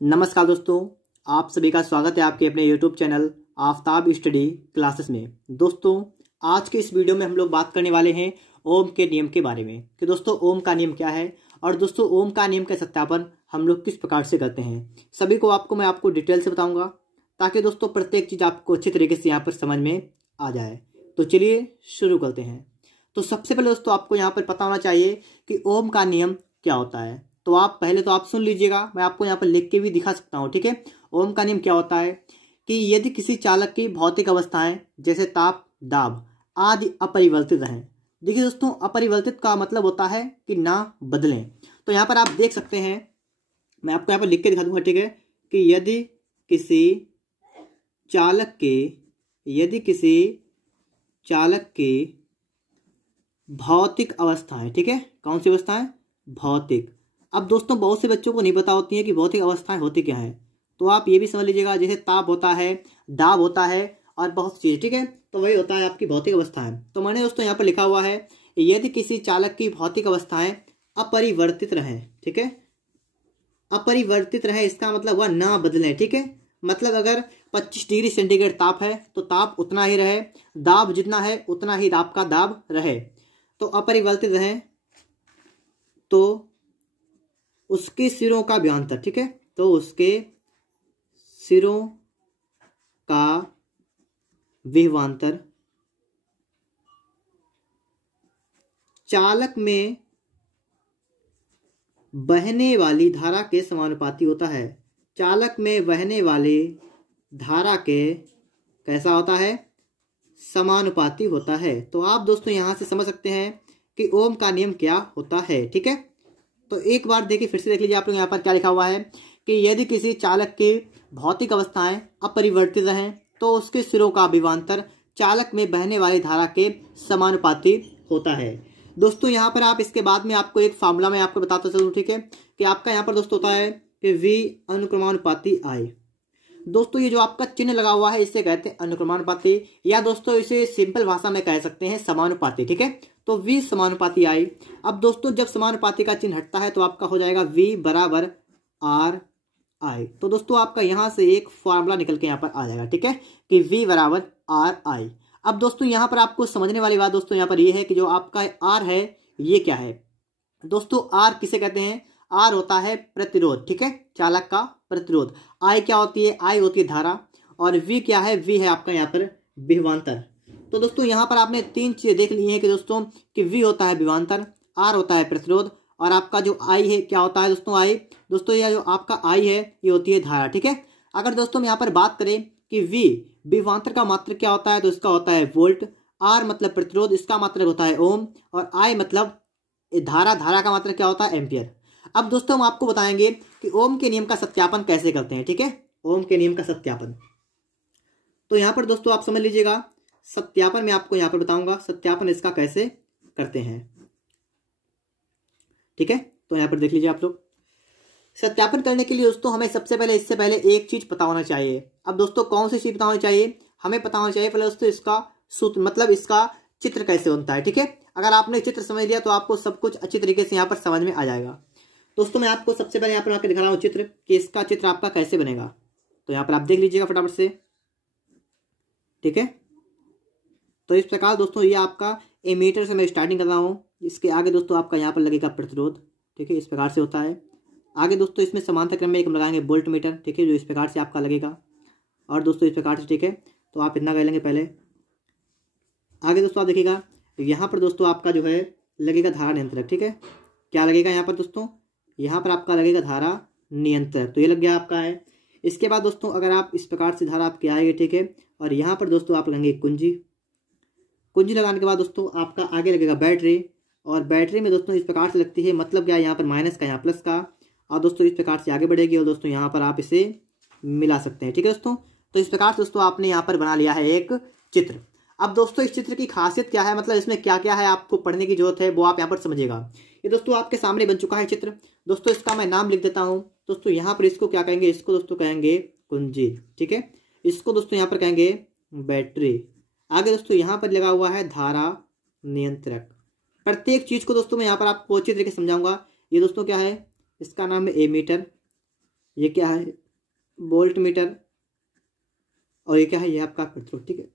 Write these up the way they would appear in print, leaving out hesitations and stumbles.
नमस्कार दोस्तों, आप सभी का स्वागत है आपके अपने YouTube channel Aftab study classes में। दोस्तों, आज के इस वीडियो में हम लोग बात करने वाले हैं ओम के नियम के बारे में कि दोस्तों ओम का नियम क्या है और दोस्तों ओम का नियम का सत्यापन हम लोग किस प्रकार से करते हैं। सभी को मैं आपको डिटेल से बताऊंगा ताकि दोस्तों प्रत्येक चीज़ आपको अच्छी तरीके से यहाँ पर समझ में आ जाए। तो चलिए शुरू करते हैं। तो सबसे पहले दोस्तों आपको यहाँ पर पता होना चाहिए कि ओम का नियम क्या होता है। तो आप पहले तो आप सुन लीजिएगा, मैं आपको यहाँ पर लिख के भी दिखा सकता हूँ। ठीक है, ओम का नियम क्या होता है कि यदि किसी चालक की भौतिक अवस्थाएं जैसे ताप, दाब आदि अपरिवर्तित रहें। देखिए दोस्तों, अपरिवर्तित का मतलब होता है कि ना बदलें। तो यहाँ पर आप देख सकते हैं, मैं आपको यहाँ पर लिख के दिखा दूंगा। ठीक है, कि यदि किसी चालक की भौतिक अवस्थाएं, ठीक है, कौन सी अवस्थाएं? भौतिक। अब दोस्तों बहुत से बच्चों को नहीं पता होती है कि भौतिक अवस्थाएं होती क्या है, तो आप ये भी समझ लीजिएगा। जैसे ताप होता है, दाब होता है और बहुत चीज, ठीक है, तो वही होता है आपकी भौतिक अवस्थाएं। तो मैंने दोस्तों यहाँ पर लिखा हुआ है यदि किसी चालक की भौतिक अवस्थाएं अपरिवर्तित रहें। ठीक है, अपरिवर्तित रहे इसका मतलब हुआ ना बदले। ठीक है, मतलब अगर 25 डिग्री सेंटीग्रेड ताप है तो ताप उतना ही रहे, दाब जितना है उतना ही दाब का दाब रहे। तो अपरिवर्तित रहे तो उसके सिरों का विभवांतर, ठीक है, तो उसके सिरों का विभवांतर चालक में बहने वाली धारा के समानुपाती होता है। चालक में बहने वाली धारा के कैसा होता है? समानुपाती होता है। तो आप दोस्तों यहां से समझ सकते हैं कि ओम का नियम क्या होता है। ठीक है, तो एक बार देखिए, फिर से देख लीजिए आप लोग यहाँ पर क्या लिखा हुआ है कि यदि किसी चालक की भौतिक अवस्थाएं अपरिवर्तित रहें तो उसके सिरों का विभवांतर चालक में बहने वाली धारा के समानुपाती होता है। दोस्तों यहाँ पर आप इसके बाद में आपको एक फार्मूला में आपको बताता चलूँ। ठीक है, कि आपका यहाँ पर दोस्तों होता है कि V अनुक्रमानुपाती I। दोस्तों ये जो आपका चिन्ह लगा हुआ है इसे कहते हैं अनुक्रमानुपाती, या दोस्तों इसे सिंपल भाषा में कह सकते हैं समानुपाती। ठीक है, तो V समानुपाती I। अब दोस्तों जब समानुपाती का चिन्ह हटता है तो आपका हो जाएगा V बराबर R I। तो दोस्तों आपका यहाँ से एक फॉर्मूला निकल के यहाँ पर आ जाएगा। ठीक है, कि V बराबर R I। अब दोस्तों यहाँ पर आपको समझने वाली बात दोस्तों यहाँ पर ये है कि जो आपका R है ये क्या है। दोस्तों R किसे कहते हैं? R होता है प्रतिरोध। ठीक है, चालक का प्रतिरोध। I क्या होती है? I होती है धारा। और V क्या है? V है आपका यहाँ पर विभवांतर। तो दोस्तों यहाँ पर आपने तीन चीजें देख ली हैं कि दोस्तों कि V होता है विभवांतर, R होता है प्रतिरोध और आपका जो I है क्या होता है दोस्तों? I दोस्तों यह जो आपका I है ये होती है धारा। ठीक है, अगर दोस्तों हम यहाँ पर बात करें कि V विभवांतर का मात्रक क्या होता है तो इसका होता है वोल्ट, R मतलब प्रतिरोध, इसका मात्रक होता है ओम, और I मतलब धारा का मात्रक क्या होता है? एम्पियर। अब दोस्तों हम आपको बताएंगे कि ओम के नियम का सत्यापन कैसे करते हैं। ठीक है, ओम के नियम का सत्यापन। तो यहाँ पर दोस्तों आप समझ लीजिएगा, सत्यापन मैं आपको यहाँ पर बताऊंगा सत्यापन इसका कैसे करते हैं। ठीक है, तो यहाँ पर देख लीजिए आप लोग। सत्यापन करने के लिए दोस्तों हमें सबसे पहले इससे पहले एक चीज पता होना चाहिए। अब दोस्तों कौन सी चीज पता होनी चाहिए? हमें पता होना चाहिए पहले दोस्तों इसका सूत्र, मतलब इसका चित्र कैसे बनता है। ठीक है, अगर आपने चित्र समझ लिया तो आपको सब कुछ अच्छी तरीके से यहाँ पर समझ में आ जाएगा। दोस्तों मैं आपको सबसे पहले यहाँ पर आकर दिखा रहा हूँ चित्र, कि इसका चित्र आपका कैसे बनेगा। तो यहाँ पर आप देख लीजिएगा फटाफट से। ठीक है, तो इस प्रकार दोस्तों ये आपका एमीटर से मैं स्टार्टिंग कर रहा हूँ। इसके आगे दोस्तों आपका यहाँ पर लगेगा प्रतिरोध। ठीक है, इस प्रकार से होता है। आगे दोस्तों इसमें समांतर क्रम में एक लगाएंगे वोल्ट मीटर। ठीक है, जो इस प्रकार से आपका लगेगा, और दोस्तों इस प्रकार से। ठीक है, तो आप इतना कर लेंगे पहले। आगे दोस्तों आप देखिएगा यहाँ पर दोस्तों आपका जो है लगेगा धारा नियंत्रक। ठीक है, क्या लगेगा यहाँ पर दोस्तों? यहाँ पर आपका लगेगा धारा नियंत्रक। तो ये लग गया आपका है। इसके बाद दोस्तों अगर आप इस प्रकार से धारा आपकी आएगी, ठीक है, और यहाँ पर दोस्तों आप लगाएंगे कुंजी। कुंजी लगाने के बाद दोस्तों आपका आगे लगेगा बैटरी, और बैटरी में दोस्तों इस प्रकार से लगती है, मतलब क्या, यहाँ पर माइनस का यहाँ प्लस का, और दोस्तों इस प्रकार से आगे बढ़ेगी, और दोस्तों यहाँ पर आप इसे मिला सकते हैं। ठीक है दोस्तों, तो इस प्रकार से दोस्तों आपने यहाँ पर बना लिया है एक चित्र। अब दोस्तों इस चित्र की खासियत क्या है, मतलब इसमें क्या क्या है आपको पढ़ने की जरूरत है वो आप यहाँ पर समझिएगा। ये दोस्तों आपके सामने बन चुका है चित्र। दोस्तों इसका मैं नाम लिख देता हूँ। दोस्तों यहाँ पर इसको क्या कहेंगे? इसको दोस्तों कहेंगे कुंजी। ठीक है, इसको दोस्तों यहाँ पर कहेंगे बैटरी। आगे दोस्तों यहाँ पर लगा हुआ है धारा नियंत्रक। प्रत्येक चीज को दोस्तों मैं यहाँ पर आपको अच्छी तरीके से समझाऊंगा। ये दोस्तों क्या है? इसका नाम है एमीटर। ये क्या है, वोल्ट मीटर, और ये क्या है, ये आपका प्रतिरोध। ठीक है,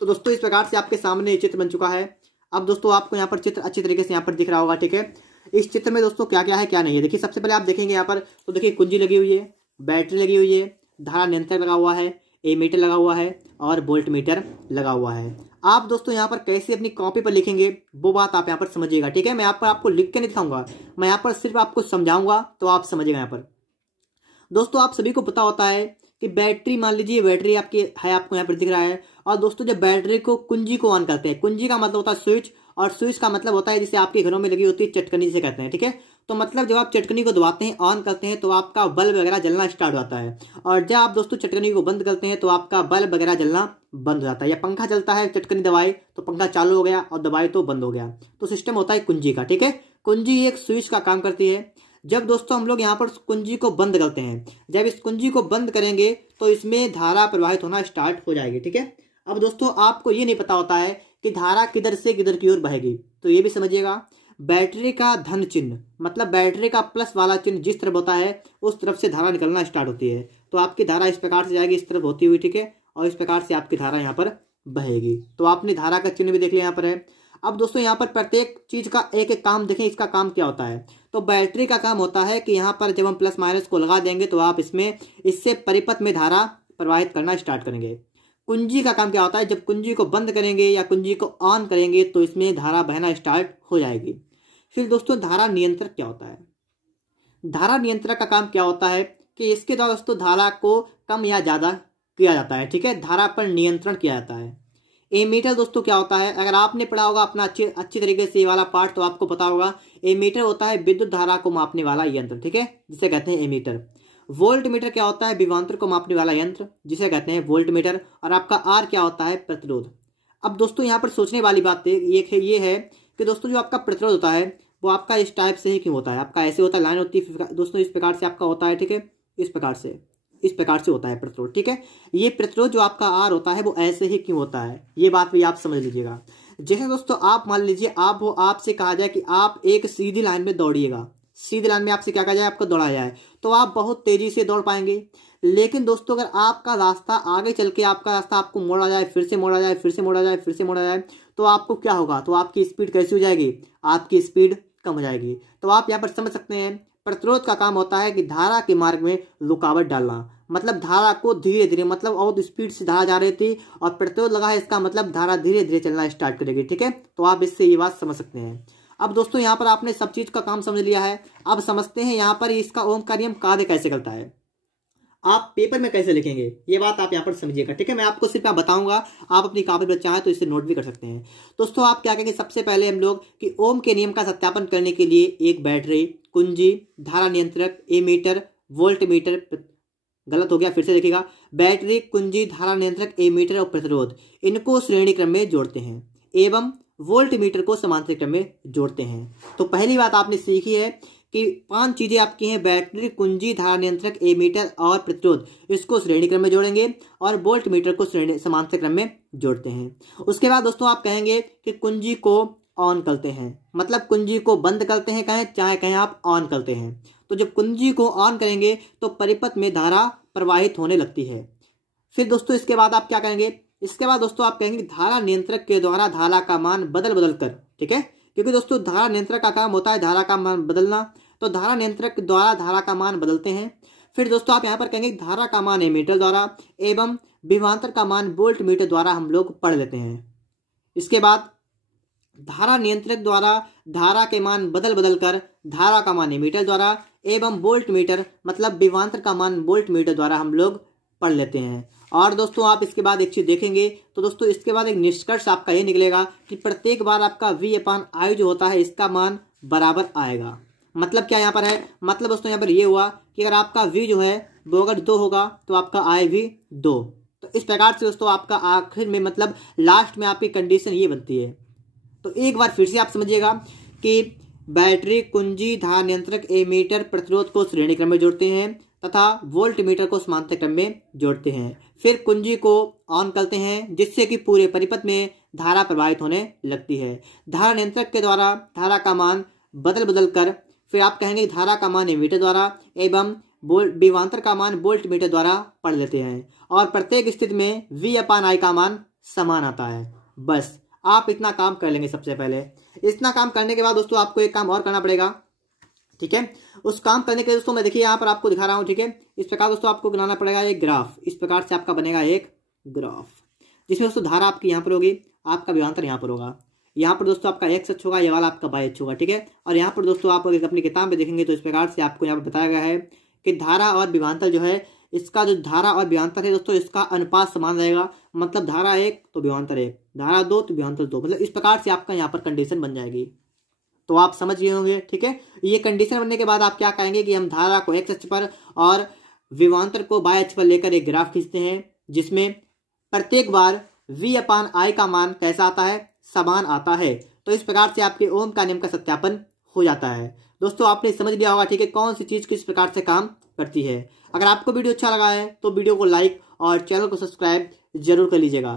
तो दोस्तों इस प्रकार से आपके सामने ये चित्र बन चुका है। अब दोस्तों आपको यहाँ पर चित्र अच्छी तरीके से यहाँ पर दिख रहा होगा। ठीक है, इस चित्र में दोस्तों क्या क्या है क्या नहीं है, देखिए सबसे पहले आप देखेंगे यहाँ पर, तो देखिए कुंजी लगी हुई है, बैटरी लगी हुई है, धारा नियंत्रक लगा हुआ है, एमीटर लगा हुआ है और वोल्ट मीटर लगा हुआ है। आप दोस्तों यहाँ पर कैसे अपनी कॉपी पर लिखेंगे वो बात आप यहाँ पर समझिएगा। ठीक है, मैं यहाँ पर आपको लिख के नहीं दिखाऊंगा, मैं यहाँ पर सिर्फ आपको समझाऊंगा, तो आप समझिएगा। यहाँ पर दोस्तों आप सभी को पता होता है कि बैटरी, मान लीजिए बैटरी आपकी है, आपको यहाँ पर दिख रहा है। और दोस्तों जब बैटरी को, कुंजी को ऑन करते हैं, कुंजी का मतलब होता है स्विच, और स्विच का मतलब होता है जिसे आपके घरों में लगी होती है चटकनी से कहते हैं। ठीक है, तो मतलब जब आप चटकनी को दबाते हैं, ऑन करते हैं, तो आपका बल्ब वगैरह जलना स्टार्ट होता है। और जब आप दोस्तों चटकनी को बंद करते हैं तो आपका बल्ब वगैरह जलना बंद हो जाता है। या पंखा चलता है, चटकनी दबाई तो पंखा चालू हो गया और दबाई तो बंद हो गया। तो सिस्टम होता है कुंजी का। ठीक है, कुंजी एक स्विच का काम करती है। जब दोस्तों हम लोग यहाँ पर कुंजी को बंद करते हैं, जब इस कुंजी को बंद करेंगे तो इसमें धारा प्रवाहित होना स्टार्ट हो जाएगी। ठीक है, अब दोस्तों आपको ये नहीं पता होता है कि धारा किधर से किधर की ओर बहेगी, तो ये भी समझिएगा। बैटरी का धन चिन्ह, मतलब बैटरी का प्लस वाला चिन्ह जिस तरफ होता है उस तरफ से धारा निकलना स्टार्ट होती है। तो आपकी धारा इस प्रकार से जाएगी, इस तरफ होती हुई। ठीक है, और इस प्रकार से आपकी धारा यहाँ पर बहेगी। तो आपने धारा का चिन्ह भी देख लिया यहाँ पर है। अब दोस्तों यहाँ पर प्रत्येक चीज का एक एक काम देखें, इसका काम क्या होता है। तो बैटरी का काम होता है कि यहाँ पर जब हम प्लस माइनस को लगा देंगे तो आप इससे परिपथ में धारा प्रवाहित करना स्टार्ट करेंगे। कुंजी का काम क्या होता है, जब कुंजी को बंद करेंगे या कुंजी को ऑन करेंगे तो इसमें धारा बहना स्टार्ट हो जाएगी। फिर दोस्तों धारा नियंत्रक क्या होता है। धारा नियंत्रक का काम क्या होता है कि इसके द्वारा दोस्तों धारा को कम या ज्यादा किया जाता है। ठीक है, धारा पर नियंत्रण किया जाता है। एमीटर दोस्तों क्या होता है, अगर आपने पढ़ा होगा अपना अच्छी तरीके से ये वाला पार्ट, तो आपको पता होगा एमीटर होता है विद्युत धारा को मापने वाला यंत्र। ठीक है, जिसे कहते हैं एमीटर। वोल्ट मीटर क्या होता है, विभवांतर को मापने वाला यंत्र, जिसे कहते हैं वोल्ट मीटर। और आपका आर क्या होता है, प्रतिरोध। अब दोस्तों यहाँ पर सोचने वाली बात ये है कि दोस्तों जो आपका प्रतिरोध होता है वो आपका इस टाइप से ही क्यों होता है, आपका ऐसे होता है, लाइन होती है दोस्तों, इस प्रकार से आपका होता है। ठीक है, इस प्रकार से होता है प्रतिरोध। ठीक है, ये प्रतिरोध जो आपका आर होता है वो ऐसे ही क्यों होता है, ये बात भी आप समझ लीजिएगा। जैसे दोस्तों आप मान लीजिए आपसे कहा जाए कि आप एक सीधी लाइन में दौड़िएगा, सीधी लाइन में आपसे क्या कहा जाए, आपको दौड़ाया जाए, तो आप बहुत तेजी से दौड़ पाएंगे। लेकिन दोस्तों अगर आपका रास्ता आगे चल के आपका रास्ता आपको मोड़ा जाए, फिर से मोड़ा जाए, फिर से मोड़ा जाए, फिर से मोड़ा जाए, तो आपको क्या होगा, तो आपकी स्पीड कैसी हो जाएगी, आपकी स्पीड कम हो जाएगी। तो आप यहाँ पर समझ सकते हैं प्रतिरोध का काम होता है कि धारा के मार्ग में रुकावट डालना, मतलब धारा को धीरे धीरे, मतलब और स्पीड से धारा जा रही थी और प्रतिरोध लगा है, इसका मतलब धारा धीरे धीरे चलना स्टार्ट करेगी। ठीक है, तो आप इससे ये बात समझ सकते हैं। अब दोस्तों यहाँ पर आपने सब चीज का काम समझ लिया है। अब समझते हैं यहाँ पर इसका ओम का नियम कार्य कैसे करता है, आप पेपर में कैसे लिखेंगे, ये बात आप यहाँ पर समझिएगा। ठीक है, मैं आपको सिर्फ बताऊंगा, आप अपनी कॉपी पर चाहें तो इसे नोट भी कर सकते हैं। दोस्तों आप क्या करेंगे, सबसे पहले हम लोग कि ओम के नियम का सत्यापन करने के लिए एक बैटरी, कुंजी, धारा नियंत्रक, एमीटर, वोल्ट मीटर, गलत हो गया, फिर से देखिएगा, बैटरी, कुंजी, धारा नियंत्रक, एमीटर और प्रतिरोध, इनको श्रेणी क्रम में जोड़ते हैं एवं वोल्ट मीटर को समांतर क्रम में जोड़ते हैं। तो पहली बात आपने सीखी है कि 5 चीजें आपकी हैं, बैटरी, कुंजी, धारा नियंत्रक, एमीटर और प्रतिरोध, इसको श्रेणी क्रम में जोड़ेंगे और वोल्ट मीटर को श्रेणी समांतर क्रम में जोड़ते हैं। उसके बाद दोस्तों आप कहेंगे कि कुंजी को ऑन करते हैं, मतलब कुंजी को बंद करते हैं, चाहे कहें आप ऑन करते हैं। तो जब कुंजी को ऑन करेंगे तो परिपथ में धारा प्रवाहित होने लगती है। फिर दोस्तों इसके बाद आप क्या करेंगे, इसके बाद दोस्तों आप कहेंगे धारा नियंत्रक के द्वारा धारा का मान बदल कर, ठीक है, क्योंकि दोस्तों धारा नियंत्रक का काम होता है धारा का मान बदलना, तो धारा नियंत्रक द्वारा धारा का मान बदलते हैं। फिर दोस्तों आप यहाँ पर कहेंगे धारा का मान एमीटर द्वारा एवं विभवांतर का मान वोल्ट मीटर द्वारा हम लोग पढ़ लेते हैं। इसके बाद धारा नियंत्रक द्वारा धारा के मान बदल कर धारा का मान एमीटर द्वारा एवं वोल्ट मीटर मतलब विभवांतर का मान वोल्ट मीटर द्वारा हम लोग पढ़ लेते हैं। और दोस्तों आप इसके बाद एक चीज देखेंगे, तो दोस्तों इसके बाद एक निष्कर्ष आपका ये निकलेगा कि प्रत्येक बार आपका V/I जो होता है इसका मान बराबर आएगा। मतलब क्या यहाँ पर है, मतलब दोस्तों यहाँ पर ये हुआ कि अगर आपका V जो है वो अगर 2 होगा तो आपका I भी 2। तो इस प्रकार से दोस्तों आपका आखिर में मतलब लास्ट में आपकी कंडीशन ये बनती है। तो एक बार फिर से आप समझिएगा कि बैटरी, कुंजी, धारा नियंत्रक, एमीटर, प्रतिरोध को श्रेणी क्रम में जोड़ते हैं तथा वोल्ट मीटर को समांतर क्रम में जोड़ते हैं। फिर कुंजी को ऑन करते हैं जिससे कि पूरे परिपथ में धारा प्रवाहित होने लगती है। धारा नियंत्रक के द्वारा धारा का मान बदल कर फिर आप कहेंगे धारा का मान एमीटर द्वारा एवं विभवांतर का मान वोल्ट मीटर द्वारा पढ़ लेते हैं और प्रत्येक स्थिति में V/I का मान समान आता है। बस आप इतना काम कर लेंगे। सबसे पहले इतना काम करने के बाद दोस्तों आपको एक काम और करना पड़ेगा, ठीक है। उस काम करने के लिए दोस्तों मैं देखिए यहाँ पर आपको दिखा रहा हूँ, ठीक है। इस प्रकार दोस्तों आपको बनाना पड़ेगा एक ग्राफ। इस प्रकार से आपका बनेगा एक ग्राफ जिसमें दोस्तों धारा आपकी यहाँ पर होगी, आपका विभवांतर यहाँ पर होगा। यहाँ पर दोस्तों आपका x अक्ष होगा, ये वाला आपका y अक्ष होगा, ठीक है। और यहाँ पर दोस्तों आप अगर अपनी किताब में देखेंगे तो इस प्रकार से आपको यहाँ पर बताया गया है कि धारा और विभवांतर जो है, इसका जो धारा और विभवांतर है दोस्तों, इसका अनुपात समान रहेगा। मतलब धारा 1 तो विभवांतर 1, धारा 2 तो विभवांतर 2। मतलब इस प्रकार से आपका यहाँ पर कंडीशन बन जाएगी। तो आप समझ गए होंगे, ठीक है। ये कंडीशन बनने के बाद आप क्या कहेंगे कि हम धारा को x अक्ष पर और विभवांतर को y अक्ष पर लेकर एक ग्राफ खींचते हैं जिसमें प्रत्येक बार V/I का मान कैसा आता है, समान आता है। तो इस प्रकार से आपके ओम का नियम का सत्यापन हो जाता है। दोस्तों आपने समझ लिया होगा, ठीक है, कौन सी चीज किस प्रकार से काम करती है। अगर आपको वीडियो अच्छा लगा है तो वीडियो को लाइक और चैनल को सब्सक्राइब जरूर कर लीजिएगा।